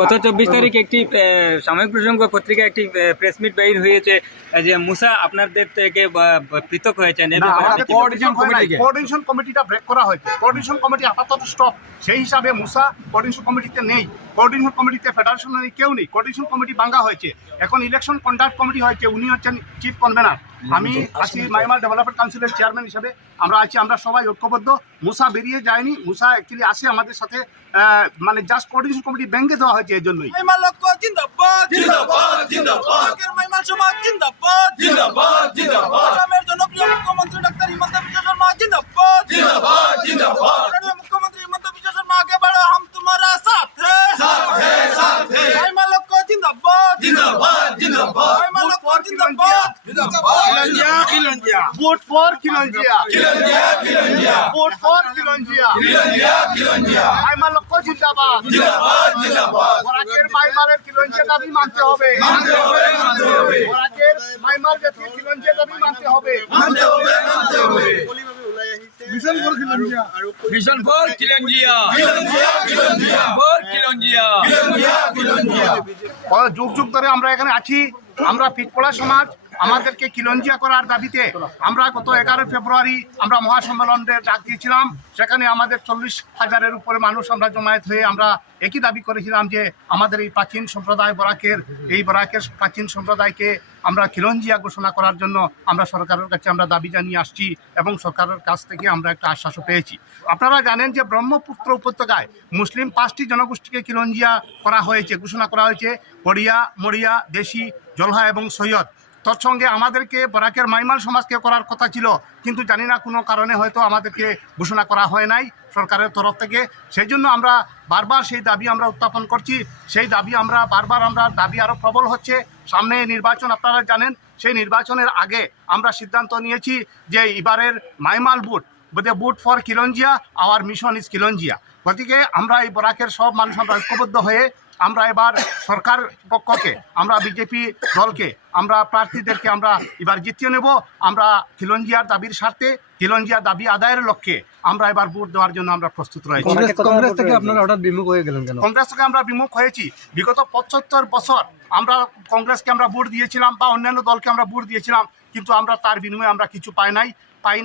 গত 24 তারিখ একটি সাময়িক প্রসঙ্গ পত্রিকা একটি প্রেস মিট বের হয়েছে যে মুসা আপনাদের থেকে পৃথক হয়েছেন। কোঅর্ডিনেশন কমিটিটা ব্রেক করা হয়েছে। কোঅর্ডিনেশন কমিটি আপাতত স্টপ। সেই হিসাবে মুসা কোঅর্ডিনেশন কমিটিতে নেই। কোঅর্ডিনেশন কমিটিতে ফেডারেশন নেই, কেউ নেই। কোঅর্ডিনেশন কমিটি ভাঙা হয়েছে। এখন ইলেকশন কন্ডাক্ট কমিটি হয়েছে, উনি হচ্ছেন চিফ কনভেনার। আমি আছি মাইমাল ডেভেলপমেন্ট কাউন্সিলের চেয়ারম্যান হিসেবে। আমরা আছি, আমরা সবাই ঐক্যবদ্ধ। মুসা বেরিয়ে যায়নি, মুসা অ্যাকচুয়ালি আসে আমাদের সাথে, মানে জাস্ট কোঅর্ডিনেশন কমিটি ভেঙে দেওয়া হয়েছে এই জন্যই। মাইমাল লক্ষ জিন্দাবাদ জিন্দাবাদ জিন্দাবাদ মাইমাল সমাজ জিন্দাবাদ জিন্দাবাদ জিন্দাবাদ আসামের জনপ্রিয় মুখ্যমন্ত্রী ডক্টর হিমন্ত বিশ্ব শর্মা জিন্দাবাদ জিন্দাবাদ জিন্দাবাদ মুখ্যমন্ত্রী হিমন্ত বিশ্ব শর্মা আগে बढ़ो हम तुम्हारा साथ है মাইমাল লক্ষ জিন্দাবাদ জিন্দাবাদ জিন্দাবাদ মাইমাল লক্ষ জিন্দাবাদ জিন্দাবাদ খিলঞ্জিয়া ভোট ফর খিলঞ্জিয়া খিলঞ্জিয়া ভোট ফর খিলঞ্জিয়া খিলঞ্জিয়া মাইমাল লক্ষ জিন্দাবাদ জিন্দাবাদ জিন্দাবাদ বরাকের মাইমালের খিলঞ্জিয়া দাবি মানতে হবে। বরাকের মাইমাল জাতির খিলঞ্জিয়া দাবি মানতে হবে। Mission for khilonjia mission for khilonjia for khilonjia. যুগ যুগ ধরে আমরা এখানে আছি। আমরা পিঠপড়া সমাজ, আমাদেরকে খিলঞ্জিয়া করার দাবিতে আমরা গত 11 ফেব্রুয়ারি আমরা মহাসম্মেলনের ডাক দিয়েছিলাম। সেখানে আমাদের 40,000-এর উপরে মানুষ আমরা জমায়েত হয়ে আমরা একই দাবি করেছিলাম যে আমাদের এই প্রাচীন সম্প্রদায় বরাকের প্রাচীন সম্প্রদায়কে আমরা খিলঞ্জিয়া ঘোষণা করার জন্য আমরা সরকারের কাছে আমরা দাবি জানিয়ে আসছি এবং সরকারের কাছ থেকে আমরা একটা আশ্বাসও পেয়েছি। আপনারা জানেন যে ব্রহ্মপুত্র উপত্যকায় মুসলিম 5টি জনগোষ্ঠীকে খিলঞ্জিয়া করা হয়েছে, ঘোষণা করা হয়েছে: গড়িয়া, মরিয়া, দেশি, জলহা এবং সৈয়দ। তৎসঙ্গে আমাদেরকে বরাকের মাইমাল সমাজকে করার কথা ছিল, কিন্তু জানি না কোনো কারণে হয়তো আমাদেরকে ঘোষণা করা হয় নাই সরকারের তরফ থেকে। সেই জন্য আমরা বারবার সেই দাবি আমরা উত্থাপন করছি। সেই দাবি আমরা বারবার দাবি আরও প্রবল হচ্ছে। সামনে নির্বাচন, আপনারা জানেন, সেই নির্বাচনের আগে আমরা সিদ্ধান্ত নিয়েছি যে এবারের মাইমাল বুট ফর খিলঞ্জিয়া, আওয়ার মিশন ইজ খিলঞ্জিয়া। গতিকে আমরা এই বরাকের সব মানুষ আমরা ঐক্যবদ্ধ হয়ে আমরা এবার সরকার পক্ষকে, আমরা বিজেপি দলকে, আমরা প্রার্থীদেরকে আমরা এবার জিতিয়ে নেব। আমরা খিলঞ্জিয়ার দাবির স্বার্থে, খিলঞ্জিয়া দাবি আদায়ের লক্ষ্যে আমরা এবার ভোট দেওয়ার জন্য আমরা প্রস্তুত রয়েছি। কংগ্রেস থেকে আপনারা হঠাৎ বিমুখ হয়ে গেলেন কেন? কংগ্রেস থেকে আমরা বিমুখ হয়েছি। বিগত 75 বছর আমরা কংগ্রেসকে আমরা ভোট দিয়েছিলাম বা অন্যান্য দলকে আমরা ভোট দিয়েছিলাম, কিন্তু আমরা তার বিনিময়ে আমরা কিছু পাই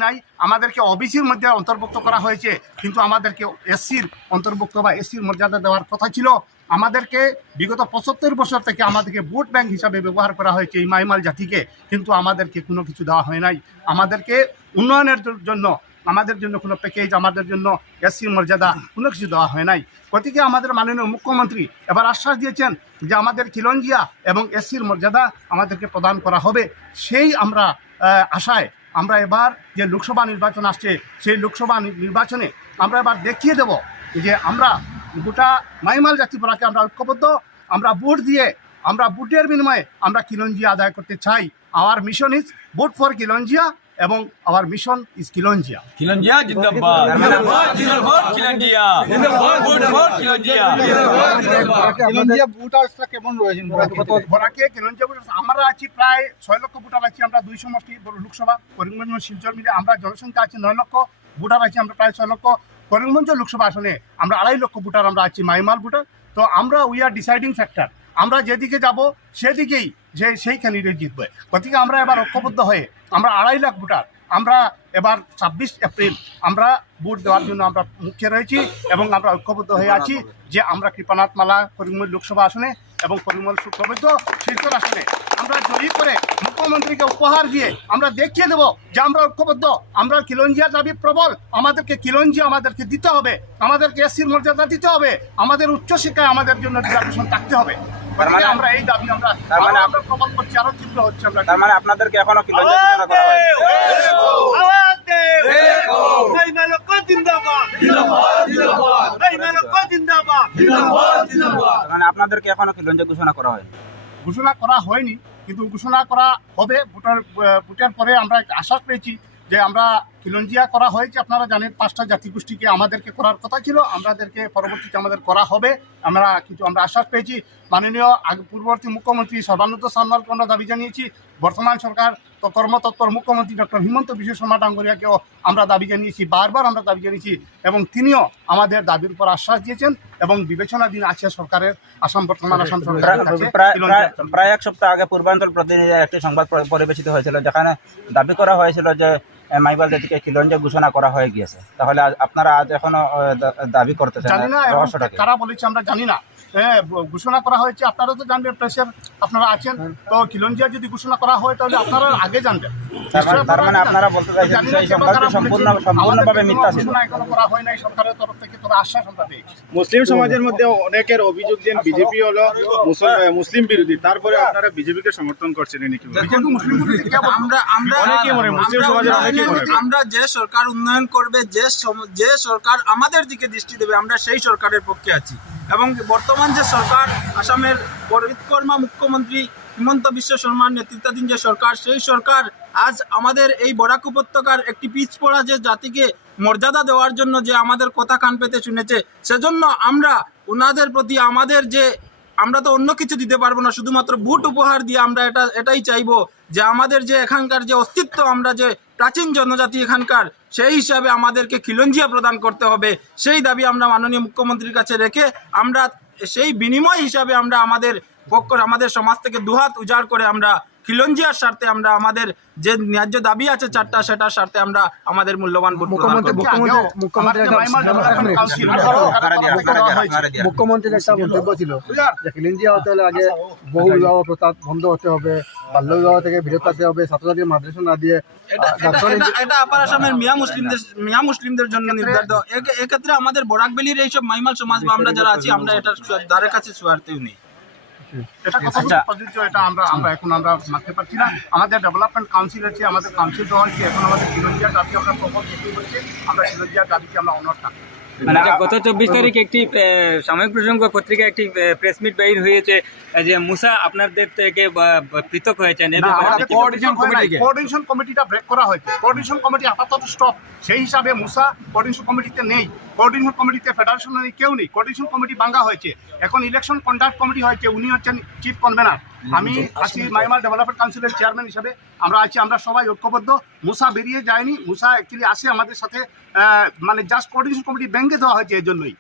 নাই। আমাদেরকে ওবিসির মধ্যে অন্তর্ভুক্ত করা হয়েছে, কিন্তু আমাদেরকে এসসির অন্তর্ভুক্ত বা এসসির মর্যাদা দেওয়ার কথা ছিল। আমাদেরকে বিগত 75 বছর থেকে আমাদেরকে ভোট ব্যাংক হিসাবে ব্যবহার করা হয়েছে এই মাইমাল জাতিকে, কিন্তু আমাদেরকে কোনো কিছু দেওয়া হয় নাই। আমাদেরকে উন্নয়নের জন্য, আমাদের জন্য কোনো প্যাকেজ, আমাদের জন্য এসসির মর্যাদা কোনো কিছু দেওয়া হয় নাই। গতিকে আমাদের মাননীয় মুখ্যমন্ত্রী এবার আশ্বাস দিয়েছেন যে আমাদের খিলঞ্জিয়া এবং এসসির মর্যাদা আমাদেরকে প্রদান করা হবে। সেই আমরা আশায় আমরা এবার যে লোকসভা নির্বাচন আসছে, সেই লোকসভা নির্বাচনে আমরা এবার দেখিয়ে দেব যে আমরা গোটা মাইমাল জাতি বরাকে আমরা ঐক্যবদ্ধ। আমরা ভোট দিয়ে, আমরা ভোটের বিনিময়ে আমরা খিলঞ্জিয়া আদায় করতে চাই। Our mission is vote for khilonjia এবং আওয়ার মিশন ইজ খিলঞ্জিয়া। খিলঞ্জিয়া জিন্দাবাদ জিন্দাবাদ খিলঞ্জিয়া ভোট ফর খিলঞ্জিয়া। খিলঞ্জিয়া ভোটারসরা কেমন রয়েছেন বরাকে খিলঞ্জিয়া ভোটার আমরা আছি প্রায় 6 লক্ষ ভোটার আছি। আমরা 2 সমষ্টি লোকসভা, করিমগঞ্জ শিলচর মিলে আমরা জনসংখ্যা আছি 9 লক্ষ ভোটার আছি। আমরা প্রায় 6 লক্ষ। করিমগঞ্জ লোকসভা আসনে আমরা 2.5 লক্ষ ভোটার আমরা আছি, মাইমাল ভোটার। তো আমরা উই আর ডিসাইডিং ফ্যাক্টর। আমরা যেদিকে যাব সেদিকেই সেই ক্যান্ডিডেট জিতবে। গতিকে আমরা এবার ঐক্যবদ্ধ হয়ে আমরা 2.5 লাখ ভোটার আমরা এবার 26 এপ্রিল আমরা ভোট দেওয়ার জন্য আমরা মুখ্য রয়েছি এবং আমরা ঐক্যবদ্ধ হয়ে আছি যে আমরা কৃপানাথ মালা করিমগঞ্জ লোকসভা আসনে এবং করিমগঞ্জ শুক্রবৈদ্য শিলচর আসনে আমরা জয়ী করে মুখ্যমন্ত্রীকে উপহার দিয়ে আমরা দেখিয়ে দেবো যে আমরা ঐক্যবদ্ধ। আমরা খিলঞ্জিয়ার দাবি প্রবল। আমাদেরকে খিলঞ্জিয়া আমাদেরকে দিতে হবে, আমাদেরকে এসসির মর্যাদা দিতে হবে, আমাদের উচ্চশিক্ষায় আমাদের জন্য রিজার্ভেশন থাকতে হবে। আমরা এই দাবি আমরা প্রবল করছি, আরো তীব্র হচ্ছে। আমরা তার মানে আপনাদেরকে এখনো খিলঞ্জিয়া ঘোষণা করা হয়, মানে আপনাদেরকে এখনো খিলঞ্জিয়া ঘোষণা করা হয়? ঘোষণা করা হয়নি, কিন্তু ঘোষণা করা হবে। ভোটের পরে আমরা আশ্বাস পেয়েছি যে আমরা খিলঞ্জিয়া করা হয়েছে। আপনারা জানেন 5টা জাতিগোষ্ঠীকে আমাদেরকে করার কথা ছিল, আমাদেরকে পরবর্তীতে আমাদের করা হবে। আমরা আশ্বাস পেয়েছি। মাননীয় পূর্ববর্তী মুখ্যমন্ত্রী সর্বানন্দ সোনোয়ালকে আমরা দাবি জানিয়েছি। বর্তমান সরকার কর্মতৎপর মুখ্যমন্ত্রী ডক্টর হিমন্ত বিশ্ব শর্মা ডাঙ্গরিয়াকেও আমরা দাবি জানিয়েছি, বারবার আমরা দাবি জানিয়েছি, এবং তিনিও আমাদের দাবির উপর আশ্বাস দিয়েছেন এবং বিবেচনাধীন আছে সরকারের বর্তমান আসাম সরকারের কাছে। প্রায় এক সপ্তাহ আগে পূর্বাঞ্চল প্রতিনিধি একটি সংবাদ পরিবেশিত হয়েছিল, যেখানে দাবি করা হয়েছিল যে মাইবাল জাতিকে খিলঞ্জি ঘোষণা করা হয়ে গিয়েছে। তাহলে আপনারা আজ এখনো দাবি করতেছেন? জানি না কারা বলেছে, আমরা জানি না। ঘোষণা করা হয়েছে, আপনারা তো জানবেন, প্রেসের আপনারা আছেন, তো খিলঞ্জিয়া যদি ঘোষণা করা হয় তাহলে আপনারা আগে জানবেন। তার মানে আপনারা বলতে চাইছেন সেই সংবাদটি সম্পূর্ণভাবে মিথ্যা ছিল? ঘোষণা এখনো করা হয় নাই, সরকারের তরফ থেকে তোরা আশ্বাস আমরা পেয়েছি। মুসলিম সমাজের মধ্যে অনেকের অভিযোগ যে বিজেপি হলো মুসলিম বিরোধী, তারপরে আপনারা বিজেপিকে সমর্থন করছেন নাকি? আমরা যে সরকার উন্নয়ন করবে, যে সরকার আমাদের দিকে দৃষ্টি দেবে, আমরা সেই সরকারের পক্ষে আছি। এবং বর্তমান যে সরকার, আসামের পরিকর্মা মুখ্যমন্ত্রী হিমন্ত বিশ্ব শর্মার নেতৃত্বাধীন যে সরকার, সেই সরকার আজ আমাদের এই বরাক উপত্যকার একটি পিছপড়া যে জাতিকে মর্যাদা দেওয়ার জন্য যে আমাদের কথা কান পেতে শুনেছে, সেজন্য আমরা ওনাদের প্রতি আমাদের যে, আমরা তো অন্য কিছু দিতে পারবো না, শুধুমাত্র ভোট উপহার দিয়ে আমরা এটাই চাইবো যে আমাদের যে এখানকার যে অস্তিত্ব, আমরা যে প্রাচীন জনজাতি এখানকার, সেই হিসাবে আমাদেরকে খিলঞ্জিয়া প্রদান করতে হবে। সেই দাবি আমরা মাননীয় মুখ্যমন্ত্রীর কাছে রেখে আমরা সেই বিনিময় হিসাবে আমরা আমাদের সমাজ থেকে দুহাত উজাড় করে আমরা খিলঞ্জিয়ার স্বার্থে আমরা আমাদের যে ন্যায্য দাবি আছে 4টা, সেটার স্বার্থে আমরা আমাদের মূল্যবান ভোট প্রদান করব। মুখ্যমন্ত্রীর একটা মন্তব্য ছিল যে খিলঞ্জিয়া হতে হলে আগে বহু বিবাহ প্রথা বন্ধ হতে হবে, বাল্য বিবাহ থেকে বিরত থাকতে হবে, ছাত্রছাত্রীর মাদ্রাসা না দিয়ে। এটা আপার আসামের মিয়া মুসলিমদের জন্য নির্ধারিত। এক্ষেত্রে আমাদের বরাকবেলির এইসব মাইমাল সমাজ বা আমরা যারা আছি, আমরা এটা দ্বারে কাছে সুয়ার্তেও নেই। এটা কতটুকু প্রযোজ্য এটা আমরা এখন মানতে পারছি না। আমাদের ডেভেলপমেন্ট কাউন্সিল আছে, আমাদের কাউন্সিল তো হয়েছে, এখন আমাদের খিলঞ্জিয়ার দাবি আমরা প্রবল করতেই হচ্ছে, আমরা খিলঞ্জিয়ার দাবিকে আমরা অনড় থাকি। গত 24 তারিখ একটি সাময়িক প্রসঙ্গ পত্রিকা একটি প্রেস মিট বাইর হয়েছে যে মুসা আপনাদের থেকে পৃথক হয়েছেন। কোঅর্ডিনেশন কমিটিটা ব্রেক করা হয়েছে, কোঅর্ডিনেশন কমিটি আপাতত স্টপ, সেই হিসাবে মুসা কোঅর্ডিনেশন কমিটিতে নেই, কোঅর্ডিনেশন কমিটিতে ফেডারেশন নেই, কেউ নেই। কোঅর্ডিনেশন কমিটি ভাঙ্গা হয়েছে, এখন ইলেকশন কন্ডাক্ট কমিটি হয়েছে, উনি হচ্ছেন চিফ কনভেনার, আমি আছি মাইমাল ডেভেলপমেন্ট কাউন্সিলের চেয়ারম্যান হিসাবে আমরা আছি। আমরা সবাই ঐক্যবদ্ধ, মুসা বেরিয়ে যায়নি, মুসা অ্যাকচুয়ালি আসে আমাদের সাথে, মানে জাস্ট কোঅর্ডিনেশন কমিটি ভেঙে দেওয়া হয়েছে এর জন্যই।